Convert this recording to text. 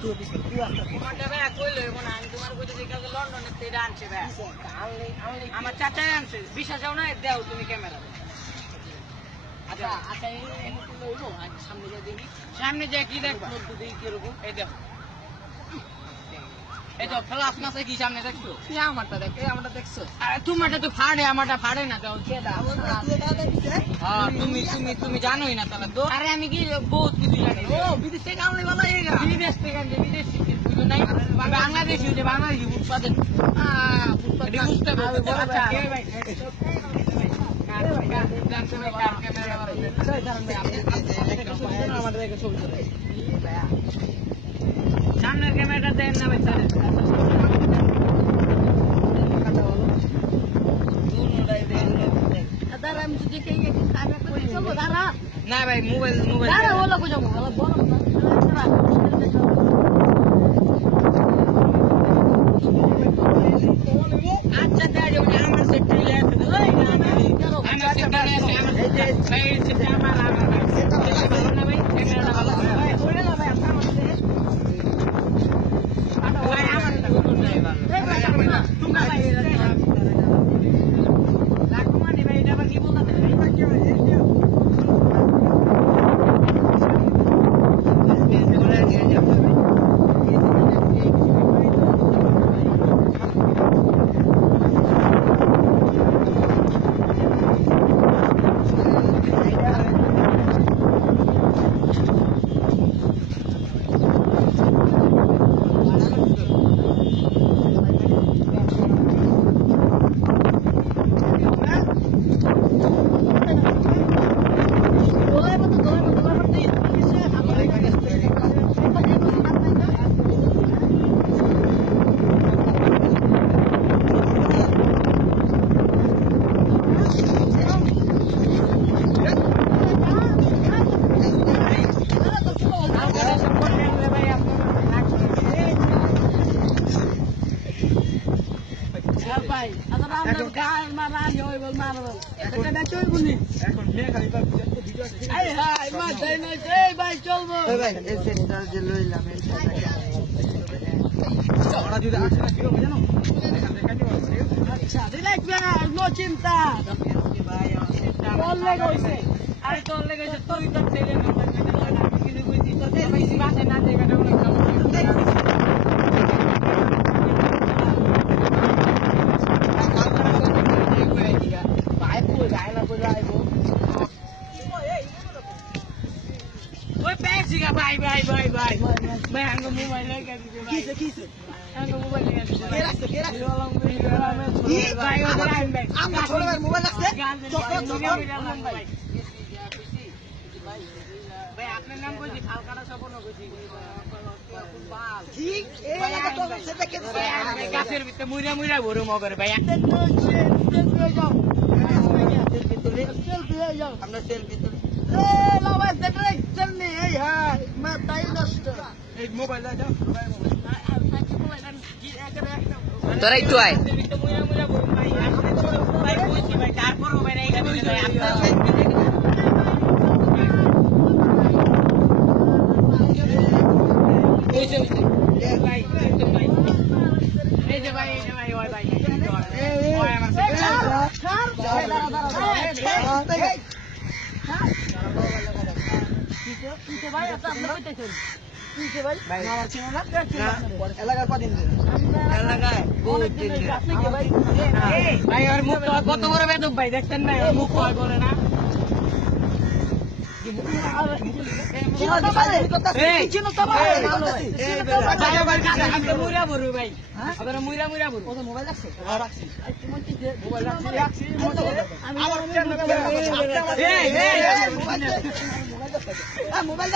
তুই পিছনে তুই আসতে তোমারটা ভাই কইলো এখন আমি তোমার কইতে যে কালকে লন্ডনে তেড়া আনছে ভাই আমার চাচাই আনছে বিশ্বাস যাও না দাও তুমি ক্যামেরা আচ্ছা আচ্ছা এই মুহূর্তে লইবো আর সামনে যা দেখি সামনে যে কি দেখবা মধ্যে দেখি কিরকম এই দেখো এই তো ফ্লাস মাছে কি সামনে দেখছো তুই আমারটা দেখ এই আমারটা দেখছো আরে তোমারটা তো ফাড়ে আমারটা ফাড়ে না দাও হ্যাঁ তুমি জানোই না তাহলে তো আরে আমি কি বহুত কিছু জানি ও বিদেশ থেকে আমলে বালা এগা বিদেশ থেকে আনছে বিদেশ থেকে বুঝো নাই বাংলাদেশি যে বাংলাদেশি উৎপাদন ফুটপাত এটা বুঝতে হবে আচ্ছা এই ভাই আমাদের ছবি তোলে সামনের ক্যামেরাটা দেন না ভাই তাহলে দাঁড়া আমি যদি কে খাবে করে চলো দাঁড়া না ভাই মোবাইল দাঁড়া ওলা কো যাবো ওলা বলো না আচ্ছা দাঁড়িয়ে আমার সেক্টর ইয়ে আছে আমার সেক্টর আছে আমার ভাই সেটা আমার সেটা ভালো না ভাই ক্যামেরাটা ভালো ভাই ওরে না ভাই আপনার মধ্যে ভাই আমারটা কোন নাই ভালো এই ভাই তুমি না ভাই লাগো মানে ভাই এটা আবার কি বলতে ভাই কি ভাই ভাই আচ্ছা আমরা গাল মারানি হই বল মারবো এটা না চই গুনি এখন মেয়ে খালি তার ভিডিও আছে এই হাই মা যাই না এই ভাই চলবো ভাই এই সেটটা যে লইলাম এই সেটটা ওরা যদি আসে না কি হবে জানো এখান থেকে কাটি পারবো আচ্ছা রিল্যাক্স ভাই নো চিন্তা ভাই আমার সেটটা তোর লেগ হইছে আরে তোর লেগে তুই তো ছেলে না আমি কিছু কইছি তো ভাই বাসে না দেবে এটা অনেক কাম ভাই পুরো গায় না কই যাইবো ওই পেছিগা ভাই ভাই ভাই ভাই ভাই আঙ্গ মোবাইল লেগে দিছে ভাই কিছে আঙ্গ মোবাইল লেগে দিছে কে রাখছে কি ভাই ওদের আইন ভাই আমরা ছোট ভাই মোবাইল রাখছে ভাই আপনার নাম কইছি খালকাটা স্বপ্ন কইছি ঠিক এই লাগা তো সেটা কে গাছের ভিতরে মুইরা মুইরা ভরু মগর ভাই আমরা সেলফি তুলি এ লাওয়া দেখলে চলনি এই হ্যাঁ মা তাই নষ্ট এই মোবাইল দাও তোরা একটু আয় মুইরা মুইরা ভরু ভাই ভাই কইছি ভাই তারপরও ভাই এই গাড়ি ভাই আপনার ভাই এই যে ভাই ওই ভাই ওই আমার এলাকার কদিন এলাকায় বহুত দিন ভাই ওর মুখ কত বড় বেদব ভাই দেখতেন না ওর মুখ করে না মুইরা ভরু ভাই মুইরা মুইরা ভরু মোবাইল রাখছে রাখছি মোবাইল রাখছি মোবাইল মোবাইল